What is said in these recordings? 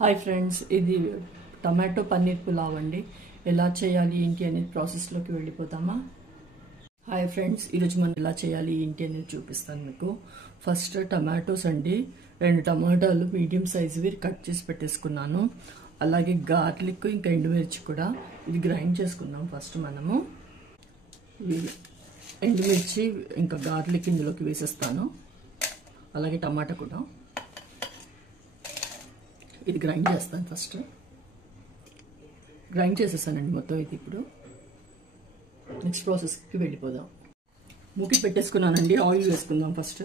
Hi friends, ఇది tomato paneer pulao అండి. ఎలా చేయాలి ఏంటి అనేది ప్రాసెస్లోకి వెళ్ళిపోతామా? హాయ్ ఫ్రెండ్స్, ఈరోజు మనం ఎలా చేయాలి ఏంటి అనేది చూపిస్తాను మీకు. ఫస్ట్ టమాటోస్ అండి, 2 టమాటాలు మీడియం సైజువి కట్ చేసి పెట్టేసుకున్నాను. అలాగే గార్లిక్ ఇంకా ఎండుమిర్చి కూడా ఇది గ్రైండ్ చేసుకుందాం. ఫస్ట్ మనము ఎండుమిర్చి ఇంకా గార్లిక్ ఇందులోకి వేసేస్తాను. అలాగే టమాటా కూడా ఇది గ్రైండ్ చేస్తాను. ఫస్ట్ గ్రైండ్ చేసేసానండి మొత్తం ఇది. ఇప్పుడు నెక్స్ట్ ప్రాసెస్కి వెళ్ళిపోదాం. మూకి పెట్టేసుకున్నానండి. ఆయిల్ వేసుకుందాం. ఫస్ట్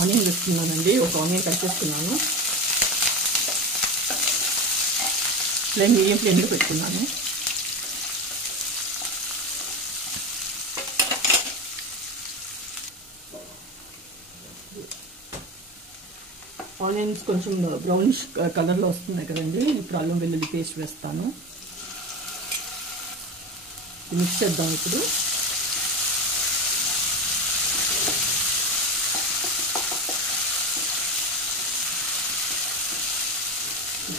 ఆనియన్ వేసుకున్నానండి. ఒక ఆనియన్ కట్ చేసుకున్నాను. మీడియం ఫ్లేమ్లో పెట్టుకున్నాను. ఆనియన్స్ కొంచెం బ్రౌనిష్ కలర్లో వస్తున్నాయి కదండి. ఇప్పుడు అల్లం వెల్లుల్లి పేస్ట్ వేస్తాను. మిక్స్ చేద్దాం. ఇప్పుడు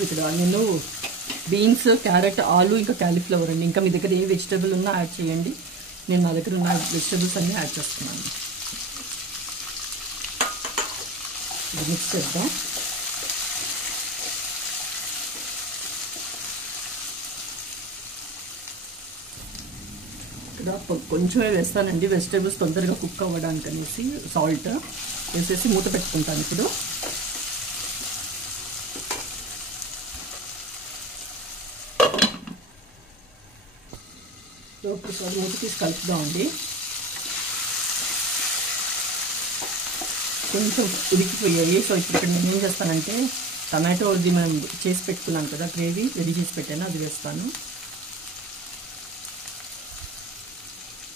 ఇక్కడ నేను బీన్స్, క్యారెట్, ఆలు ఇంకా క్యాలీఫ్లవర్ అండి. ఇంకా మీ దగ్గర ఏ వెజిటేబుల్ ఉన్నా యాడ్ చేయండి. నేను నా దగ్గర ఉన్న వెజిటేబుల్స్ అన్నీ యాడ్ చేస్తున్నాను. ఇది మిక్స్ చేద్దాం. ఇక్కడ కొంచెమే వేస్తానండి, వెజిటేబుల్స్ తొందరగా కుక్ అవ్వడానికి అనేసి. సాల్ట్ వేసేసి మూత పెట్టుకుంటాను. ఇప్పుడు ఒకసారి మూత తీసి కలుపుదామండి. కొంచెం ఉడికిపోయాయి. సో ఇప్పుడు ఇక్కడ నేను ఏం చేస్తానంటే టమాటోది మనం చేసి పెట్టుకున్నాను కదా, గ్రేవీ రెడీ చేసి పెట్టాను, అది వేస్తాను.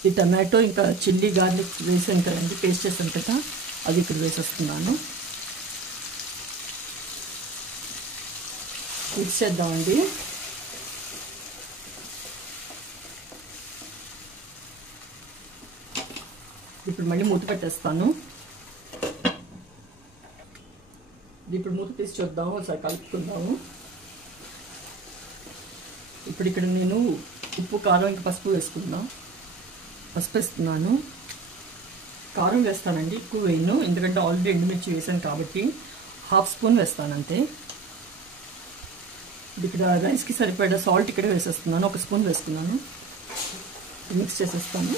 ఈ టమాటో ఇంకా చిల్లీ గార్లిక్ వేసాను కదండి, పేస్ట్ చేసాను కదా, అది ఇక్కడ వేసేస్తున్నాను. మిక్స్ చేద్దామండి. ఇప్పుడు మళ్ళీ మూత పెట్టేస్తాను. ఇప్పుడు మూత తీసి చూద్దాము, ఒకసారి కలుపుకుందాము. ఇప్పుడు ఇక్కడ నేను ఉప్పు, కారం ఇంకా పసుపు వేసుకుందాం. పసుపు వేస్తున్నాను. కారం వేస్తానండి, ఎక్కువ వేయను, ఎందుకంటే ఆల్రెడీ ఎండుమిర్చి వేసాను కాబట్టి 1/2 స్పూన్ వేస్తాను అంతే. ఇక్కడ రైస్కి సరిపడా సాల్ట్ ఇక్కడ వేసేస్తున్నాను. 1 స్పూన్ వేసుకున్నాను. మిక్స్ చేసేస్తాను.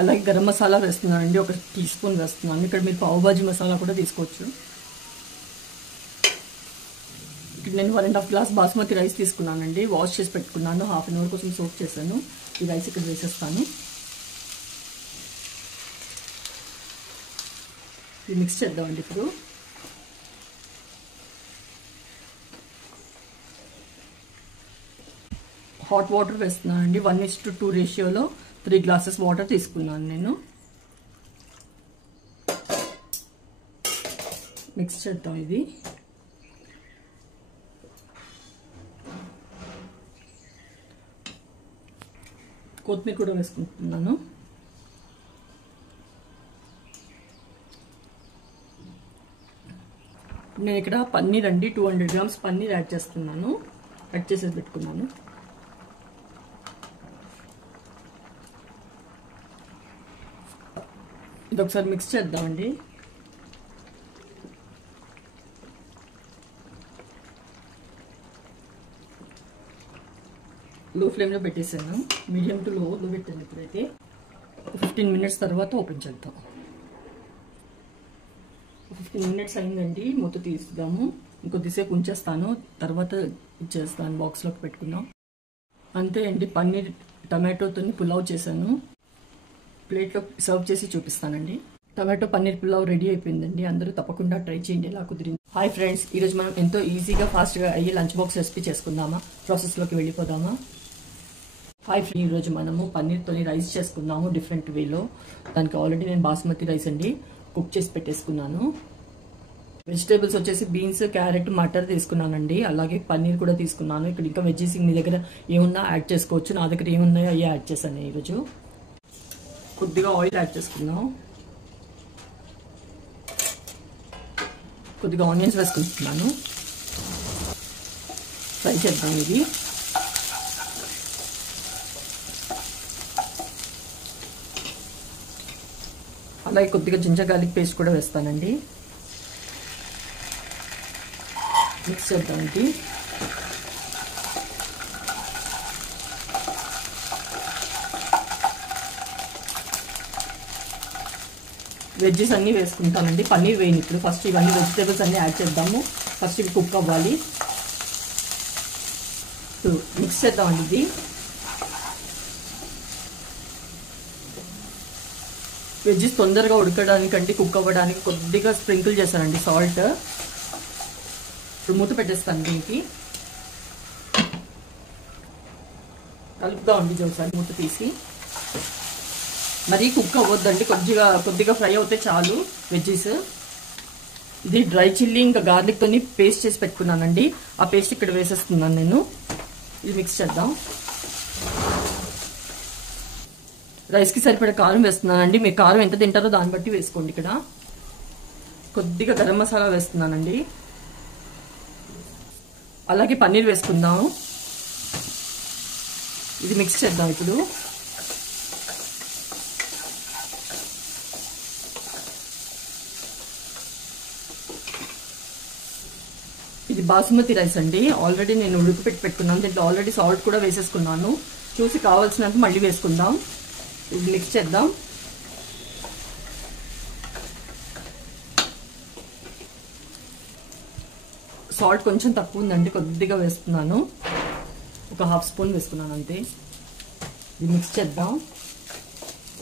అలాగే గరం మసాలా వేస్తున్నానండి, 1 టీ స్పూన్ వేస్తున్నాను. ఇక్కడ మీరు పావుబాజీ మసాలా కూడా తీసుకోవచ్చు. ఇక్కడ నేను 1.5 గ్లాస్ బాస్మతి రైస్ తీసుకున్నానండి. వాష్ చేసి పెట్టుకున్నాను. 1/2 అన్ అవర్ కోసం సోక్ చేశాను. ఈ రైస్ ఇక్కడ వేసేస్తాను. ఇది మిక్స్ చేద్దామండి. ఇప్పుడు హాట్ వాటర్ వేస్తున్నానండి. 1:2 రేషియోలో 3 గ్లాసెస్ వాటర్ తీసుకున్నాను నేను. మిక్స్ చేద్దాం. ఇది కొత్తిమీర కూడా వేసుకుంటున్నాను. నేను ఇక్కడ పన్నీర్ అండి, 200 గ్రామ్స్ పన్నీర్ యాడ్ చేస్తున్నాను. కట్ చేసేది పెట్టుకున్నాను. ఇది ఒకసారి మిక్స్ చేద్దామండి. లో ఫ్లేమ్లో పెట్టేసాను. మీడియం టు లోలో పెట్టాను. ఇప్పుడైతే 15 మినిట్స్ తర్వాత ఓపెన్ చేద్దాం. 15 మినిట్స్ అయిందండి. మూత తీద్దాము. ఇంకొద్దిసేపు ఉంచేస్తాను, తర్వాత ఇచ్చేస్తాను. బాక్స్లోకి పెట్టుకుందాం. అంతే అండి, పన్నీర్ టమాటోతో పులావ్ చేశాను. ప్లేట్లో సర్వ్ చేసి చూపిస్తానండి. టమాటో పన్నీర్ పులావ్ రెడీ అయిపోయిందండి. అందరూ తప్పకుండా ట్రై చేయండి ఎలా కుదిరింది. హాయ్ ఫ్రెండ్స్, ఈరోజు మనం ఎంతో ఈజీగా ఫాస్ట్గా అయ్యే లంచ్ బాక్స్ రెసిపీ చేసుకుందామా? ప్రాసెస్లోకి వెళ్ళిపోదామా? హాయ్ ఫ్రెండ్స్, ఈరోజు మనము పన్నీర్తో రైస్ చేసుకుందాము డిఫరెంట్ వేలో. దానికి ఆల్రెడీ నేను బాస్మతి రైస్ అండి కుక్ చేసి పెట్టేసుకున్నాను. వెజిటేబుల్స్ వచ్చేసి బీన్స్, క్యారెట్, మటర్ తీసుకున్నానండి. అలాగే పన్నీర్ కూడా తీసుకున్నాను. ఇక్కడ ఇంకా వెజ్జీస్ మీ దగ్గర ఏమున్నా యాడ్ చేసుకోవచ్చు. నా దగ్గర ఏమున్నాయో అవి యాడ్ చేశాను ఈరోజు. కొద్దిగా ఆయిల్ యాడ్ చేసుకుందాం. కొద్దిగా ఆనియన్స్ వేసుకుంటున్నాను. ఫ్రై చేద్దాం ఇది. అలాగే కొద్దిగా జింజర్ గార్లిక్ పేస్ట్ కూడా వేస్తానండి. మిక్స్ చేద్దాం ఇది. వెజ్జెస్ అన్నీ వేసుకుంటానండి. పన్నీర్ వేయను ఇప్పుడు. ఫస్ట్ ఇవన్నీ వెజిటేబుల్స్ అన్నీ యాడ్ చేద్దాము. ఫస్ట్ ఇవి కుక్ అవ్వాలి. మిక్స్ చేద్దామండి ఇది. వెజ్జెస్ తొందరగా ఉడకడానికంటే కుక్ అవ్వడానికి కొద్దిగా స్ప్రింకిల్ చేశానండి సాల్ట్. ఇప్పుడు మూత పెట్టేస్తాను దీనికి. కలుపుదామండి ఒకసారి మూత తీసి. మరీ కుక్ అవ్వద్దండి, కొద్దిగా ఫ్రై అవుతే చాలు వెజ్జెస్. ఇది డ్రై చిల్లీ ఇంకా గార్లిక్ తోని పేస్ట్ చేసి పెట్టుకున్నానండి. ఆ పేస్ట్ ఇక్కడ వేసేస్తున్నాను నేను. ఇది మిక్స్ చేద్దాం. రైస్కి సరిపడే కారం వేస్తున్నానండి. మీరు కారం ఎంత తింటారో దాన్ని బట్టి వేసుకోండి. ఇక్కడ కొద్దిగా గరం మసాలా వేస్తున్నానండి. అలాగే పన్నీర్ వేసుకుందాం. ఇది మిక్స్ చేద్దాం ఇప్పుడు. ఇది బాసుమతి రైస్ అండి. ఆల్రెడీ నేను ఉడకపెట్టి పెట్టుకున్నాను. దీంట్లో ఆల్రెడీ సాల్ట్ కూడా వేసేసుకున్నాను. చూసి కావాల్సినంత మళ్ళీ వేసుకుందాం. ఇది మిక్స్ చేద్దాం. సాల్ట్ కొంచెం తక్కువ ఉందండి, కొద్దిగా వేస్తున్నాను. ఒక హాఫ్ స్పూన్ వేసుకున్నాను అంతే. ఇది మిక్స్ చేద్దాం.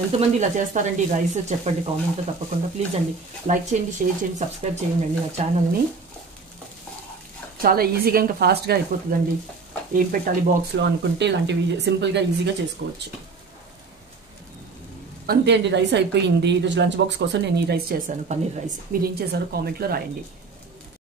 ఎంతమంది ఇలా చేస్తారండి రైస్ చెప్పండి కామెంట్లో తప్పకుండా. ప్లీజ్ అండి లైక్ చేయండి, షేర్ చేయండి, సబ్స్క్రైబ్ చేయండి అండి నా ఛానల్ని. చాలా ఈజీగా ఇంకా ఫాస్ట్గా అయిపోతుందండి. ఏం పెట్టాలి బాక్స్లో అనుకుంటే ఇలాంటివి సింపుల్గా ఈజీగా చేసుకోవచ్చు. అంతే అండి, రైస్ అయిపోయింది. ఈరోజు లంచ్ బాక్స్ కోసం నేను ఈ రైస్ చేశాను, పన్నీర్ రైస్. మీరు ఏం చేశారో కామెంట్లో రాయండి.